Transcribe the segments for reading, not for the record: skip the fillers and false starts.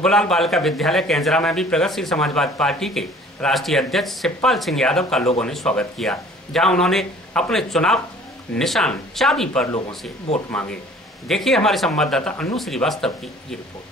सुब्बूलाल बालिका विद्यालय केंजरा में भी प्रगतिशील समाजवादी पार्टी के राष्ट्रीय अध्यक्ष शिवपाल सिंह यादव का लोगों ने स्वागत किया, जहां उन्होंने अपने चुनाव निशान चाबी पर लोगों से वोट मांगे। देखिए हमारे संवाददाता अन्नू श्रीवास्तव की ये रिपोर्ट।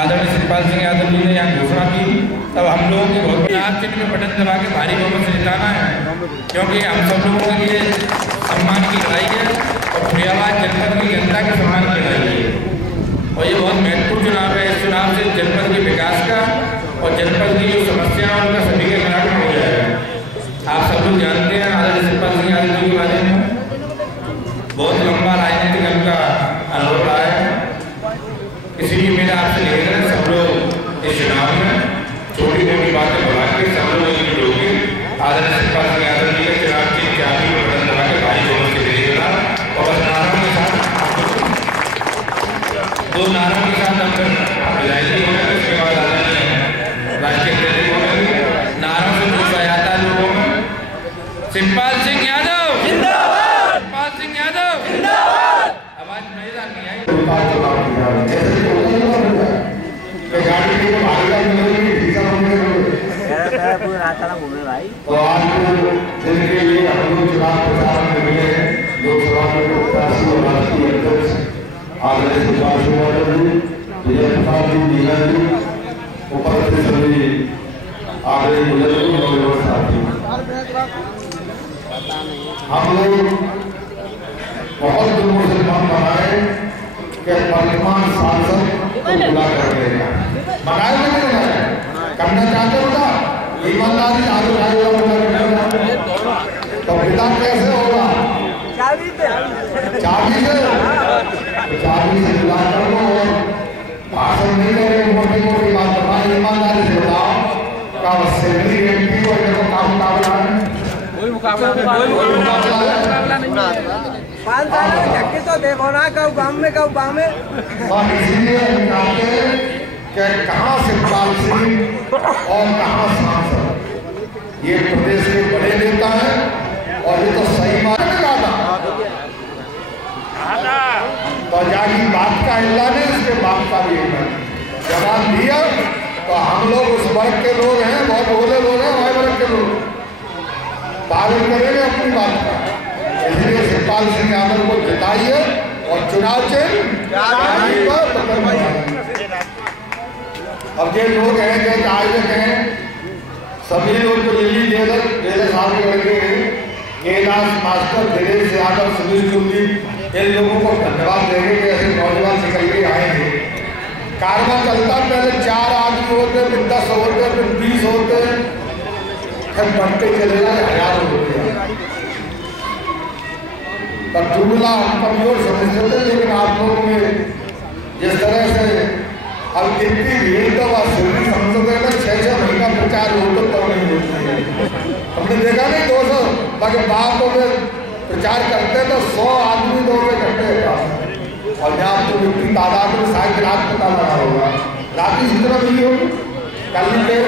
आदरणीय शिवपाल सिंह यादव जी ने यहाँ घोषणा की, तब हम लोगों की बहुत बड़ी चिन्ह में बटन दबा के भारी बहुमत से जिताना है, क्योंकि हम सब लोगों के लिए सम्मान की लड़ाई है और फरियाबाद जनपद की जनता के सम्मान की लड़ाई है। और ये बहुत महत्वपूर्ण चुनाव है। इस चुनाव से जनपद के विकास का और जनपद की जो समस्या है उनका सभी का निराकरण हो जाएगा। आप सब लोग जानते हैं आदरणीय शिवपाल सिंह यादव जी के बारे में, बहुत लंबा राजनीतिक उनका अनुभव रहा है। इसीलिए मेरा आपसे निवेदन है, सब लोग इस चुनाव में छोटी मोटी बातें बढ़ा के सब लोग एकजुट होकर आदरणीय शिवपाल सिंह यादव जी के चुनाव की चाबी को बटन दबा के भारी बहुमत से दीजिएगा। और बस नारों के साथ दो नारों के साथ हम विधायक होंगे, उसके बाद आदरणीय राष्ट्रीय अध्यक्ष होंगे। नारों से जोड़ा जाता है लोगों में, शिवपाल सिंह यादव जिंदाबाद, शिवपाल सिंह यादव जिंदाबाद। आवाज मजेदार नहीं आई। तो आज दिन के लिए हम लोग चुनाव प्रचार में मिले हैं। लोकसभा के प्रत्याशी और राष्ट्रीय अध्यक्ष आदरणीय शिवपाल सिंह यादव जी, विजय प्रताप जी, मीना जी, उपस्थित सभी आदरणीय बुजुर्ग और साथी, हम लोग बहुत दिनों से मन बनाए कि वर्तमान सांसद को बुला कर देगा, बनाए नहीं बनाए, करना चाहते होगा ईमानदारी तो पिता कैसे होगा? चाबी से बुला कर लो और भाषण नहीं करेंगे, मोटी मोटी बात बताए, ईमानदारी से बताओ का सेक्रेटरी एमपी को का मुकाबला है, कोई मुकाबला नहीं। 5 साल में झटके तो देखो ना, कब गाँव में इसीलिए हम चाहते हैं कि कहाँ शिवपाल सिंह और कहाँ सांसद, ये प्रदेश के बड़े नेता हैं और ये तो सही बात नहीं आता तो जागी बात का हिला नहीं, उसके बाप का भी जवाब दिया। तो हम लोग उस वर्ग के लोग हैं, बहुत भोले लोग हैं, हमारे वर्ग के लोग पालन करेंगे अपनी बात का। इसलिए शिवपाल सिंह यादव को जिताइए और चुनाव चिन्ह अब ये लोग हैं जो आयोजक हैं, सभी लोग तो लिली जेलर साहब के लड़के हैं, कैलाश मास्टर, दिनेश यादव, सुनील चुंगी, इन लोगों को धन्यवाद देंगे कि ऐसे नौजवान निकल के आएंगे। कारवा चलता, पहले 4 आदमी होते, फिर 10 होते, फिर 20 होते, फिर बढ़ते चले जाए 1000 होते। पर जुमला कमजोर समझते थे, लेकिन आप लोगों में जिस तरह से अब इतनी भीड़ तो सिवनी संसद में 6-6 महीना प्रचार होता तो नहीं होती है। हमने देखा नहीं 200 बाकी बात में प्रचार करते तो 100 आदमी 2 इकट्ठे होता, और जहाँ तो इतनी तादाद में शायद रात पता लगा होगा, रात की जितना मिली होगी कल नहीं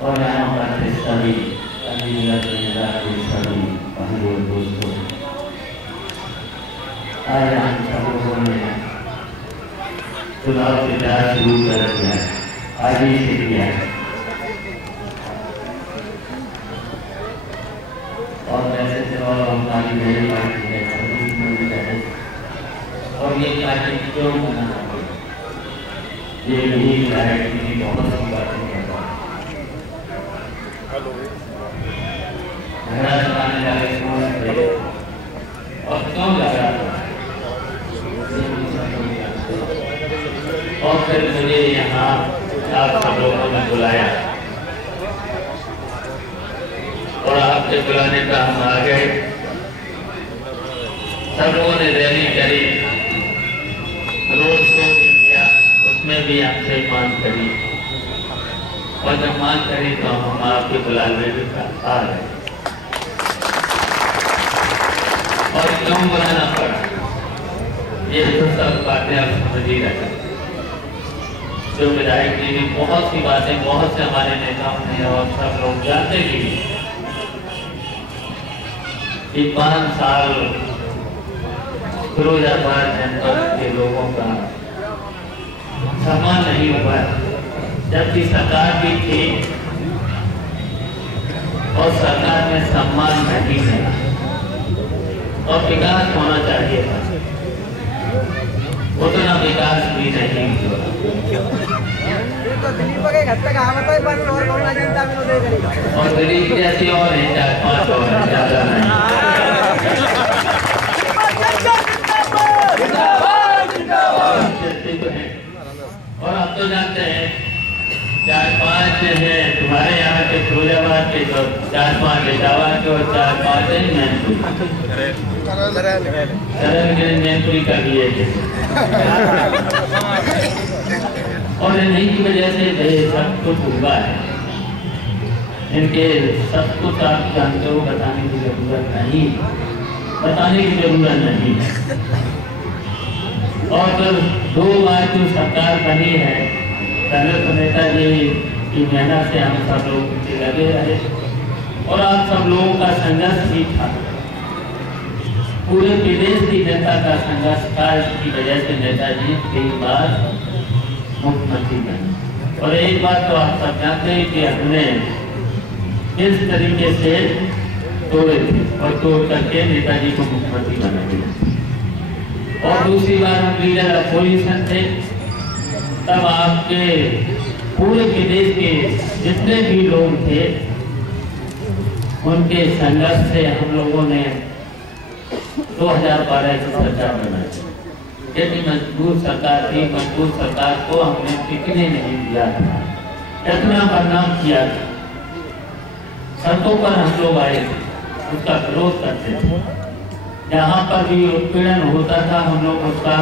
और यहाँ हमारे सभी दोस्तों, आज हम सब लोगों ने चुनाव प्रचार शुरू कर दिया है, आज ही से किया है। और वैसे से और हमारी नई पार्टी है और ये पार्टी क्यों बना, ये नहीं है कि बहुत सी बातें और क्यों लगा और फिर मुझे यहाँ बुलाया और आपके बुलाने का हम आ गए। सब लोगों ने रैली करी, रोड शो भी किया, उसमें भी आपसे मांग करी और जब मांग करी तो हम आपके बुलाने भी आ गए। और क्यों बुलाना पड़ा ये तो सब बातें आप समझ ही रहे। जो विधायक जी ने बहुत सी बातें बहुत से हमारे नेताओं ने और सब लोग जानते भी कि 5 साल फिरोजाबाद जनपद के लोगों का सम्मान नहीं हुआ, जबकि सरकार भी थी और सरकार में सम्मान नहीं मिला और विकास होना चाहिए था, उतना विकास भी नहीं हुआ। और दिलीप जैसी और है 4-5 और है, ज्यादा नहीं। और आप तो जानते हैं 4-5 है तुम्हारे यहाँ के फिरोजाबाद के, तो 4-5 इटावा के और 4-5 है मैनपुरी का भी है। और इन्हीं की वजह से सब कुछ हुआ है। इनके सब कुछ आप जानते हो, बताने की जरूरत नहीं, बताने की जरूरत नहीं। और जब 2 बार जो सरकार बनी है, कांग्रेस नेताजी की मेहनत से हम सब लोग लगे रहे और आप सब लोगों का संघर्ष भी था, पूरे प्रदेश की जनता का संघर्ष था। इसकी वजह से नेताजी कई बार मुख्यमंत्री बने। और एक बात तो आप सब जानते हैं कि हमने इस तरीके से तोड़े थे और तोड़ करके नेताजी को मुख्यमंत्री बना दिया। और दूसरी बार हम लीडर अपोजिशन थे, तब आपके पूरे प्रदेश के जितने भी लोग थे उनके संघर्ष से हम लोगों ने 2012 की सरकार बनाई। यदि मजबूर सरकार थी, मजबूर सरकार को हमने टिकने नहीं दिया था, इतना बदनाम किया था। सड़कों पर हम लोग आए थे, उसका विरोध करते थे। जहाँ पर भी उत्पीड़न होता था हम लोग उसका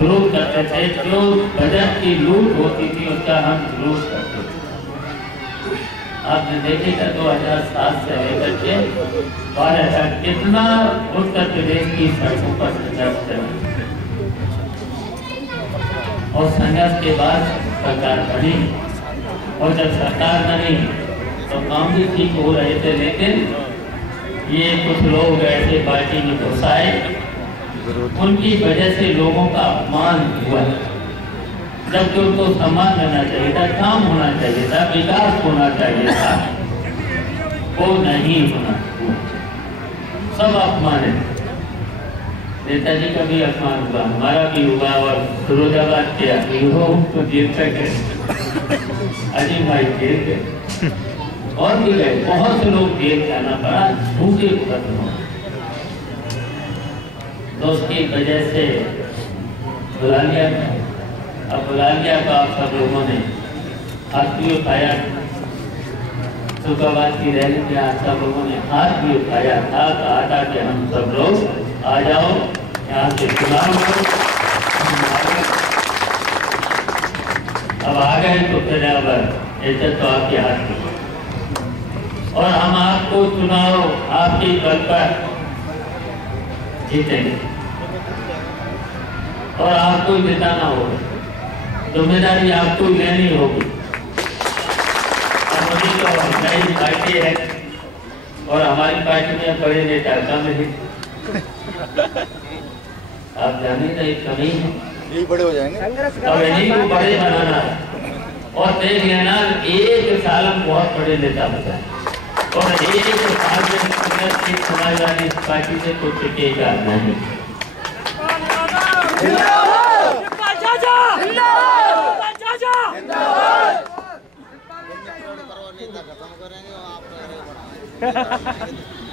विरोध करते थे। जो बजट की लूट होती थी उसका हम विरोध करते थे। आपने देखेगा 2007 से लेकर के 12 तक कितना उत्तर प्रदेश की सड़कों पर संघर्ष चला। और संघर्ष के बाद सरकार बनी और जब सरकार बनी तो काम भी ठीक हो रहे थे, लेकिन ये कुछ लोग ऐसे पार्टी में घुस आए, उनकी वजह से लोगों का अपमान हुआ। जबकि उनको सम्मान देना चाहिए था, काम होना चाहिए था, विकास होना चाहिए था, वो नहीं होना। सब अपमानित। नेताजी का भी अपमान हुआ, हमारा भी हुआ और फिरोजाबाद के तो जेल तक गए, अजीम भाई जेल गए और भी गए, बहुत से लोग जेल जाना पड़ा, भूखे खत्म हो। तो उसकी वजह से बुला लिया। अब बुला लिया तो आप सब लोगों ने हाथ भी उठाया, शुक्रवार की रैली में आप सब लोगों ने हाथ भी उठाया था, कहा था कि हम सब लोग आ जाओ यहाँ से चुनाव करो। अब आ गए तो फिर अब ऐसे तो आपके हाथ में, और हम आपको चुनाव आपके बल पर जीतेंगे और आपको जिताना होगा, जिम्मेदारी आपको लेनी होगी। हमारी तो नई पार्टी है और हमारी पार्टी में बड़े नेता कम है, आप जाने का एक कमी है, यही बड़े हो जाएंगे और इन्हीं को बड़े बनाना है। और देख लेना 1 साल में बहुत बड़े नेता होता है और 1 साल में समाजवादी पार्टी से कोई टिकेगा नहीं।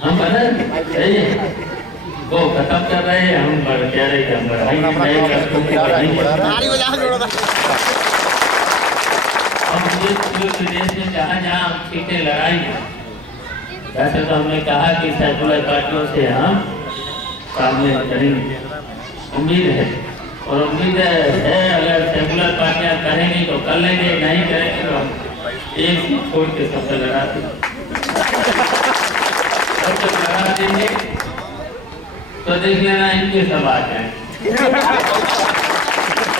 हम वो खत्म कर रहे हैं, हम कह रहे हैं हम बढ़ाई और मुझे पूरे प्रदेश में जहाँ जहाँ हम सीटें लड़ाएंगे, वैसे तो हमने कहा कि सेकुलर पार्टियों से हम सामने करेंगे, उम्मीद है। और उम्मीद है अगर सेकुलर पार्टियां करेंगी तो कर लेंगे, नहीं करेंगे तो हम एक सीट छोड़ के सबसे लड़ा देंगे। तो देख लेना इनके सब आ जाए,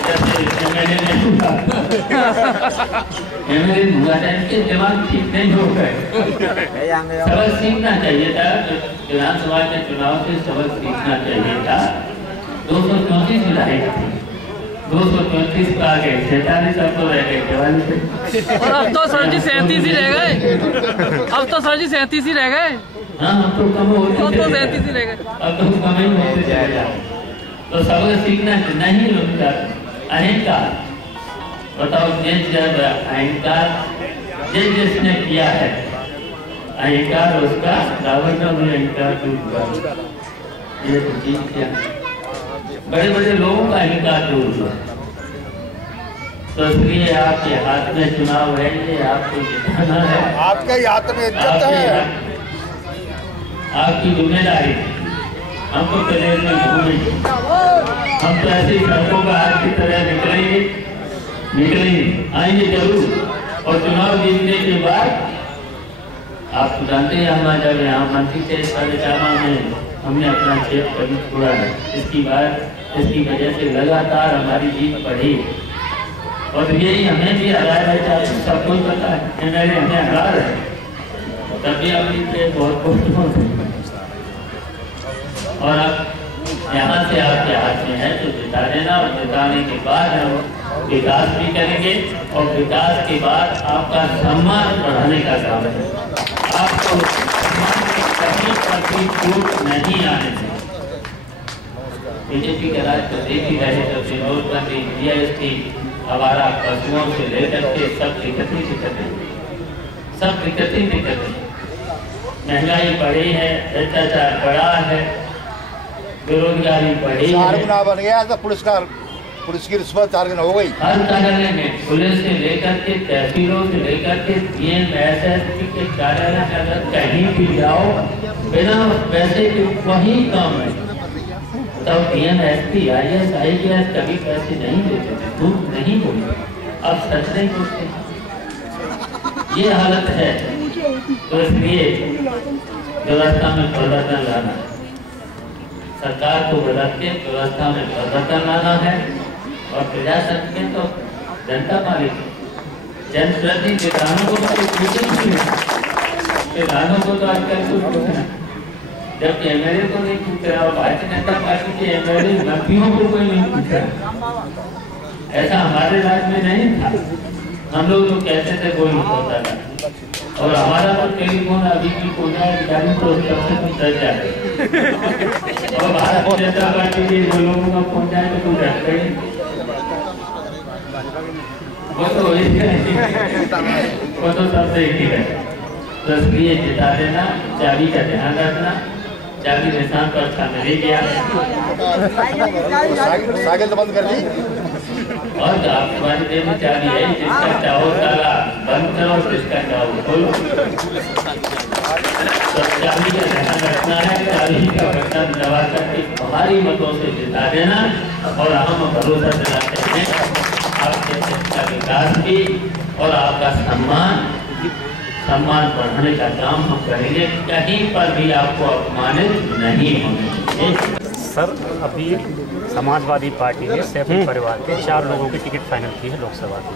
जैसे एमएलए हुआ था, इनके दिमाग ठीक नहीं हो गए। सबक सीखना चाहिए था, विधानसभा के चुनाव से सबक सीखना चाहिए था। 234 विधायक थे, 234 पे आ गए, 47 अब तो रह गए 44। और अब तो सर जी 37 ही रह गए, अब तो सर जी 37 ही रह गए। हाँ, अब तो कम होते, अब तो 37 ही रह गए, अब तो कम ही होते जाएगा। तो सबक सीखना नहीं होता। अहंकार बताओ, जब अहंकार जिसने किया है, अहंकार उसका रावण का भी अहंकार टूट गया। ये तो चीज क्या, बड़े बड़े लोगों का अहंकार दूर हुआ। तो इसलिए आपके हाथ में चुनाव है, ये आपको जिताना है, आपके हाथ में इज्जत है, आपकी जिम्मेदारी। हमको प्रदेश में घूमेंगे, हम तो ऐसी सड़कों पर आज की तरह निकलेंगे, आएंगे जरूर। और चुनाव जीतने के बाद आप तो जानते हैं, हमारा जब यहाँ मंत्री थे परिचालन में हमने अपना क्षेत्र कभी छोड़ा है। इसकी वजह से लगातार हमारी जीत बढ़ी। और यही हमें भी हरा है, सबको पता है, एमएलए हमें हरा रहे, तभी हम जीते बहुत बहुत। और अब यहाँ से आपके हाथ में है तो जिता देना, और जिताने के बाद हम विकास भी करेंगे, और विकास के बाद आपका सम्मान बढ़ाने का काम है। आपको कहीं पर भी छूट नहीं आने चाहिए। बीजेपी के राज को देख ही रहे, जब से नोटबंदी, जीएसटी, हमारा पशुओं से लेकर के सब दिक्कतें, महंगाई बढ़ी है, भ्रष्टाचार बढ़ा है, बेरोजगारी बढ़ी है, 4 गुना बन गया। तो पुलिस की रिश्वत 4 गुना हो गई। हर कार्यालय में, पुलिस से लेकर के तहसीलों से लेकर के DMSSP के कार्यालय अगर कहीं भी जाओ, बिना पैसे के वही काम है। तब DMSP, IAS, IPS कभी पैसे नहीं देते थे, झूठ नहीं बोलते, अब सच नहीं बोलते। ये हालत है। तो इसलिए व्यवस्था में परिवर्तन लाना है, सरकार को बदल के व्यवस्था में परिवर्तन लाना है। और प्रजातंत्र में तो जनता मालिक है, जनप्रति किसानों को तो किसानों को तो आजकल कुछ पूछना, जबकि एमएलए को नहीं पूछ रहा, और भारतीय जनता पार्टी के एमएलए मंत्रियों को कोई नहीं पूछ रहा। ऐसा हमारे राज्य में नहीं था। हम लोग तो कहते थे कोई नहीं होता था, और हमारा तो टेलीफोन अभी भी कोना अधिकारी तो सबसे कुछ डर जाए। और भारतीय जनता पार्टी के जो लोगों का फोन जाए तो कुछ डरते ही, वो तो सबसे एक ही है। तो इसलिए जिता देना, चाबी का ध्यान रखना, चाबी निशान पर अच्छा मिल गया, साइकिल तो बंद कर दी। और तुम्हारी देश में चाबी है, जिसका चाहो ताला बंद करो, जिसका चाहो खोलो। तो चाबी का ध्यान रखना है, चाबी का बटन दबा करके हमारी मतों से जिता देना। और हम भरोसा दिलाते हैं आपके देश का विकास की, और आपका सम्मान बढ़ाने का काम हम करेंगे। कहीं पर भी आपको अपमानित नहीं होने चाहिए। सर, अभी समाजवादी पार्टी ने सैफी परिवार के 4 लोगों की टिकट फाइनल की है लोकसभा की,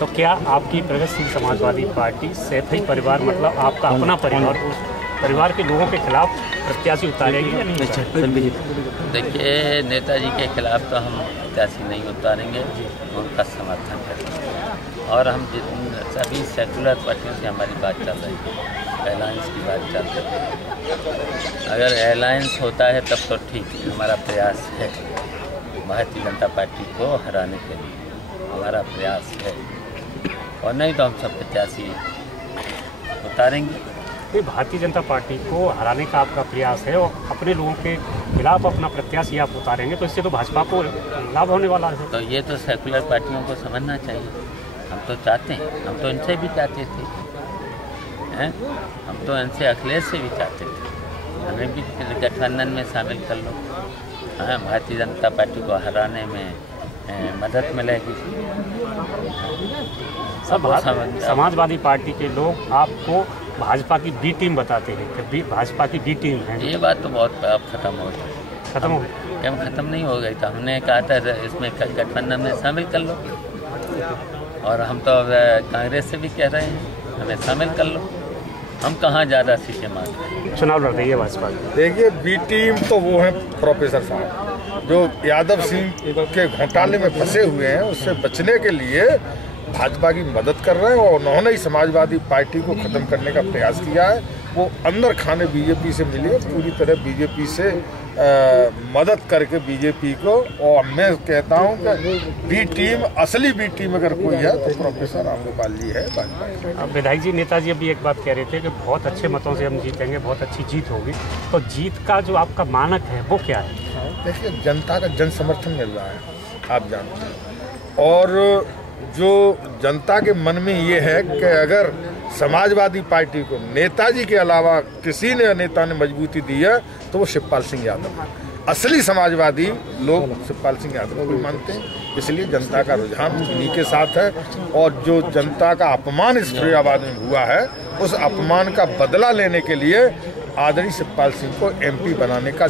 तो क्या आपकी प्रगतिशील समाजवादी पार्टी सैफी परिवार, मतलब आपका अपना परिवार, उस परिवार के लोगों के खिलाफ प्रत्याशी उतारेगी या नहीं? देखिए, नेताजी के खिलाफ तो हम प्रत्याशी नहीं उतारेंगे, उनका समर्थन करेंगे। और हम सभी सेकुलर पार्टियों से हमारी बात चल रही है, अलायंस की बात चल रही है। अगर अलायंस होता है तब तो ठीक है, हमारा प्रयास है भारतीय जनता पार्टी को हराने के लिए, हमारा प्रयास है। और नहीं तो हम सब प्रत्याशी उतारेंगे। तो भारतीय जनता पार्टी को हराने का आपका प्रयास है, और अपने लोगों के खिलाफ अपना प्रत्याशी आप उतारेंगे, तो इससे तो भाजपा को लाभ होने वाला है। तो ये तो सेकुलर पार्टियों को समझना चाहिए। हम तो चाहते हैं, हम तो इनसे भी चाहते थे हैं, हम तो इनसे अखिलेश से भी चाहते थे, हमें भी गठबंधन में शामिल कर लो। हाँ, भारतीय जनता पार्टी को हराने में मदद मिलेगी। समाजवादी पार्टी के लोग आपको भाजपा की बी टीम बताते हैं कि भाजपा की बी टीम है। ये बात तो बहुत अब खत्म हो गई, खत्म नहीं हो गई। तो हमने कहा था इसमें गठबंधन में शामिल कर लो, और हम तो अब कांग्रेस से भी कह रहे हैं हमें शामिल कर लो। हम कहाँ ज़्यादा सीटें मांग रहे हैं, चुनाव लड़ रही है भाजपा। देखिए, बी टीम तो वो है प्रोफेसर साहब जो यादव सिंह के घोटाले में फंसे हुए हैं, उससे बचने के लिए भाजपा की मदद कर रहे हैं, और उन्होंने ही समाजवादी पार्टी को ख़त्म करने का प्रयास किया है। वो अंदर खाने बीजेपी से मिले, पूरी तरह बीजेपी से मदद करके बीजेपी को। और मैं कहता हूं कि बी टीम, असली बी टीम अगर कोई है तो प्रोफेसर रामगोपाल जी है भाजपा। अब विधायक जी, नेताजी अभी एक बात कह रहे थे कि बहुत अच्छे मतों से हम जीतेंगे, बहुत अच्छी जीत होगी, तो जीत का जो आपका मानक है वो क्या है? देखिए, जनता का जन समर्थन मिल रहा है, आप जानते हैं, और जो जनता के मन में ये है कि अगर समाजवादी पार्टी को नेताजी के अलावा किसी ने नेता ने मजबूती दी है तो वो शिवपाल सिंह यादव है। असली समाजवादी लोग शिवपाल सिंह यादव को भी मानते हैं, इसलिए जनता का रुझान उन्हीं के साथ है। और जो जनता का अपमान इस फरीदाबाद में हुआ है, उस अपमान का बदला लेने के लिए आदरणीय शिवपाल सिंह को MP बनाने का